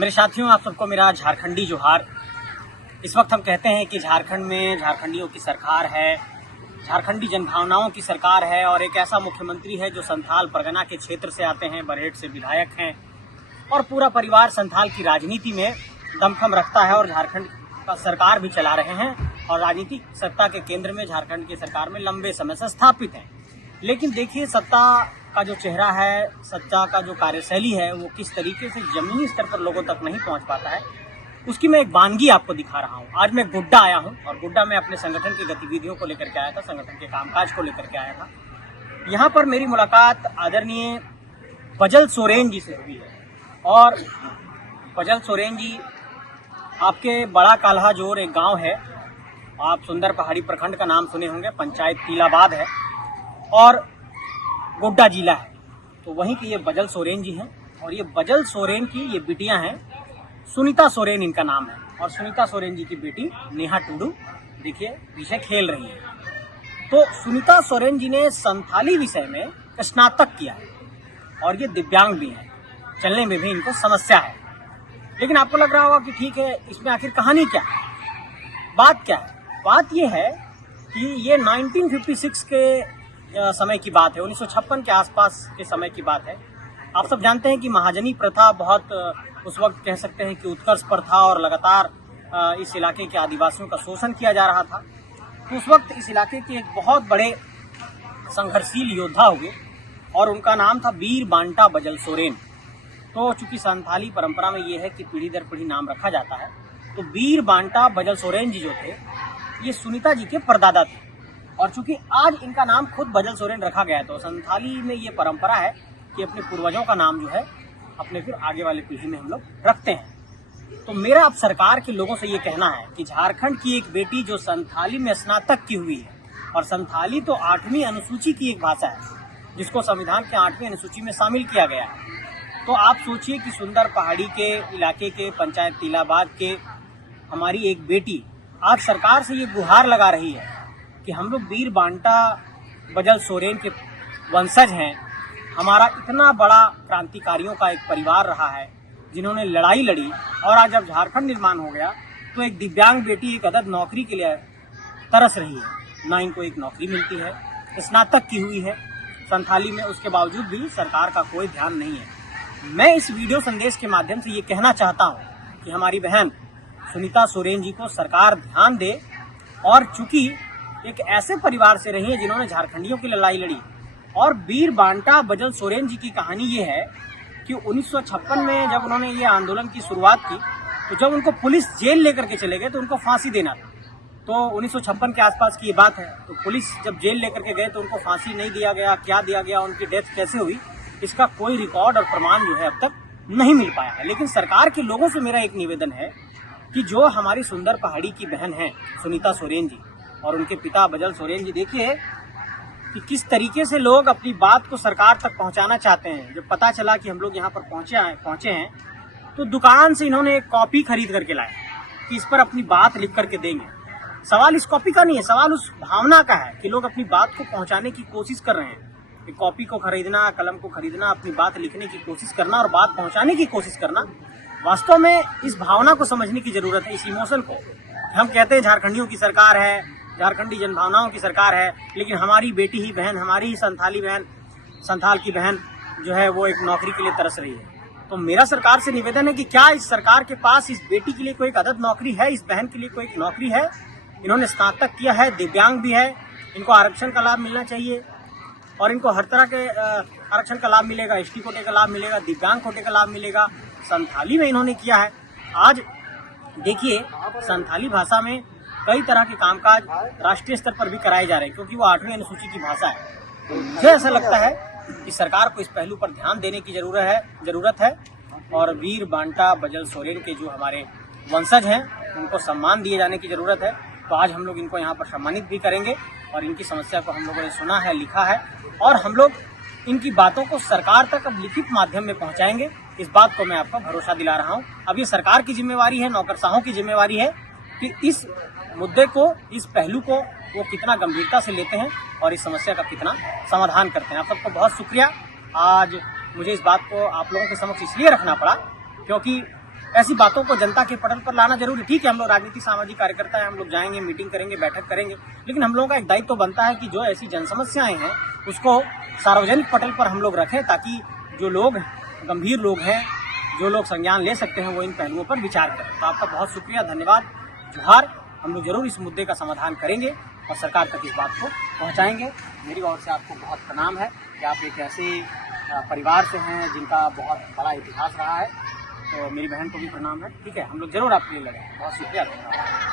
मेरे साथियों, आप सबको मेरा झारखंडी जोहार। इस वक्त हम कहते हैं कि झारखंड में झारखंडियों की सरकार है, झारखंडी जनभावनाओं की सरकार है और एक ऐसा मुख्यमंत्री है जो संथाल परगना के क्षेत्र से आते हैं, बरहेट से विधायक हैं और पूरा परिवार संथाल की राजनीति में दमखम रखता है और झारखंड का सरकार भी चला रहे हैं और राजनीतिक सत्ता के केंद्र में झारखंड की सरकार में लंबे समय से स्थापित हैं। लेकिन देखिए, सत्ता का जो चेहरा है, सत्ता का जो कार्यशैली है, वो किस तरीके से जमीनी स्तर पर लोगों तक नहीं पहुंच पाता है, उसकी मैं एक वानगी आपको दिखा रहा हूं। आज मैं गोड्डा आया हूं और गोड्डा में अपने संगठन की गतिविधियों को लेकर के आया था, संगठन के कामकाज को लेकर के आया था। यहाँ पर मेरी मुलाकात आदरणीय बजल सोरेन जी से हुई है और बजल सोरेन जी आपके बड़ा काल्हाजोर एक गांव है, आप सुंदर पहाड़ी प्रखंड का नाम सुने होंगे, पंचायत पीलाबाद है और गोड्डा जिला है। तो वहीं के ये बजल सोरेन जी हैं और ये बजल सोरेन की ये बिटियां हैं, सुनीता सोरेन इनका नाम है और सुनीता सोरेन जी की बेटी नेहा टुडू देखिए पीछे खेल रही है। तो सुनीता सोरेन जी ने संथाली विषय में स्नातक किया है और ये दिव्यांग भी हैं, चलने में भी इनको समस्या है। लेकिन आपको लग रहा होगा कि ठीक है, इसमें आखिर कहानी क्या है, बात क्या है? बात ये है कि ये 1956 के समय की बात है, 1956 के आसपास के समय की बात है। आप सब जानते हैं कि महाजनी प्रथा बहुत उस वक्त कह सकते हैं कि उत्कर्ष पर था और लगातार इस इलाके के आदिवासियों का शोषण किया जा रहा था। तो उस वक्त इस इलाके के एक बहुत बड़े संघर्षशील योद्धा हुए और उनका नाम था वीर बांटा बजल सोरेन। तो चूंकि संथाली परंपरा में ये है कि पीढ़ी दर पीढ़ी नाम रखा जाता है, तो वीर बांटा बजल सोरेन जी जो थे ये सुनीता जी के परदादा थे और चूंकि आज इनका नाम खुद बजल सोरेन रखा गया है, तो संथाली में ये परंपरा है कि अपने पूर्वजों का नाम जो है अपने फिर आगे वाली पीढ़ी में हम लोग रखते हैं। तो मेरा अब सरकार के लोगों से ये कहना है कि झारखंड की एक बेटी जो संथाली में स्नातक की हुई है, और संथाली तो 8वीं अनुसूची की एक भाषा है जिसको संविधान के 8वीं अनुसूची में शामिल किया गया है। तो आप सोचिए कि सुंदर पहाड़ी के इलाके के पंचायत तिलाबाद के हमारी एक बेटी आज सरकार से ये गुहार लगा रही है कि हम लोग वीर बांटा बजल सोरेन के वंशज हैं। हमारा इतना बड़ा क्रांतिकारियों का एक परिवार रहा है जिन्होंने लड़ाई लड़ी और आज जब झारखंड निर्माण हो गया तो एक दिव्यांग बेटी एक अदद नौकरी के लिए तरस रही है, ना इनको एक नौकरी मिलती है, स्नातक की हुई है संथाली में, उसके बावजूद भी सरकार का कोई ध्यान नहीं है। मैं इस वीडियो संदेश के माध्यम से ये कहना चाहता हूँ कि हमारी बहन सुनीता सोरेन जी को सरकार ध्यान दे और चूंकि एक ऐसे परिवार से रही है जिन्होंने झारखंडियों की लड़ाई लड़ी। और वीर बांटा बजल सोरेन जी की कहानी ये है कि 1956 में जब उन्होंने ये आंदोलन की शुरुआत की तो जब उनको पुलिस जेल लेकर के चले गए तो उनको फांसी देना था। तो 1956 के आसपास की ये बात है। तो पुलिस जब जेल लेकर के गए तो उनको फांसी नहीं दिया गया, क्या दिया गया, उनकी डेथ कैसे हुई, इसका कोई रिकॉर्ड और प्रमाण जो है अब तक नहीं मिल पाया है। लेकिन सरकार के लोगों से मेरा एक निवेदन है कि जो हमारी सुंदर पहाड़ी की बहन है सुनीता सोरेन जी और उनके पिता बजल सोरेन जी, देखिए कि किस तरीके से लोग अपनी बात को सरकार तक पहुंचाना चाहते हैं। जब पता चला कि हम लोग यहाँ पर पहुंचे हैं तो दुकान से इन्होंने एक कॉपी खरीद करके लाए कि इस पर अपनी बात लिख करके देंगे। सवाल इस कॉपी का नहीं है, सवाल उस भावना का है कि लोग अपनी बात को पहुंचाने की कोशिश कर रहे हैं। कि कॉपी को खरीदना, कलम को खरीदना, अपनी बात लिखने की कोशिश करना और बात पहुंचाने की कोशिश करना, वास्तव में इस भावना को समझने की जरूरत है, इस इमोशन को। हम कहते हैं झारखंडियों की सरकार है, झारखंडी जनभावनाओं की सरकार है, लेकिन हमारी बेटी ही बहन, हमारी ही संथाली बहन, संथाल की बहन जो है वो एक नौकरी के लिए तरस रही है। तो मेरा सरकार से निवेदन है कि क्या इस सरकार के पास इस बेटी के लिए कोई एक अदद नौकरी है, इस बहन के लिए कोई एक नौकरी है? इन्होंने स्नातक किया है, दिव्यांग भी है, इनको आरक्षण का लाभ मिलना चाहिए और इनको हर तरह के आरक्षण का लाभ मिलेगा, एसटी कोटे का लाभ मिलेगा, दिव्यांग कोटे का लाभ मिलेगा। संथाली में इन्होंने किया है। आज देखिए, संथाली भाषा में कई तरह के कामकाज राष्ट्रीय स्तर पर भी कराए जा रहे हैं क्योंकि वो 8वीं अनुसूची की भाषा है। तो मुझे ऐसा लगता है कि सरकार को इस पहलू पर ध्यान देने की जरूरत है और वीर बांटा बजल सोरेन के जो हमारे वंशज हैं उनको सम्मान दिए जाने की जरूरत है। तो आज हम लोग इनको यहाँ पर सम्मानित भी करेंगे और इनकी समस्या को हम लोगों ने सुना है, लिखा है और हम लोग इनकी बातों को सरकार तक अब लिखित माध्यम में पहुँचाएंगे। इस बात को मैं आपको भरोसा दिला रहा हूँ। अब ये सरकार की जिम्मेवारी है, नौकरशाहों की जिम्मेवारी है कि इस मुद्दे को, इस पहलू को वो कितना गंभीरता से लेते हैं और इस समस्या का कितना समाधान करते हैं। आप सबको बहुत शुक्रिया। आज मुझे इस बात को आप लोगों के समक्ष इसलिए रखना पड़ा क्योंकि ऐसी बातों को जनता के पटल पर लाना जरूरी। ठीक है, हम लोग राजनीति सामाजिक कार्यकर्ता हैं, हम लोग जाएंगे, मीटिंग करेंगे, बैठक करेंगे, लेकिन हम लोगों का एक दायित्व तो बनता है कि जो ऐसी जन समस्याएं हैं उसको सार्वजनिक पटल पर हम लोग रखें, ताकि जो लोग गंभीर लोग हैं, जो लोग संज्ञान ले सकते हैं, वो इन पहलुओं पर विचार करें। तो आपका बहुत शुक्रिया, धन्यवाद, जोहार। हम लोग जरूर इस मुद्दे का समाधान करेंगे और सरकार तक इस बात को पहुंचाएंगे। मेरी ओर से आपको बहुत प्रणाम है कि आप एक ऐसे परिवार से हैं जिनका बहुत बड़ा इतिहास रहा है, तो मेरी बहन को भी प्रणाम है। ठीक है, हम लोग जरूर आपके लिए लड़ेंगे। बहुत शुक्रिया, धन्यवाद।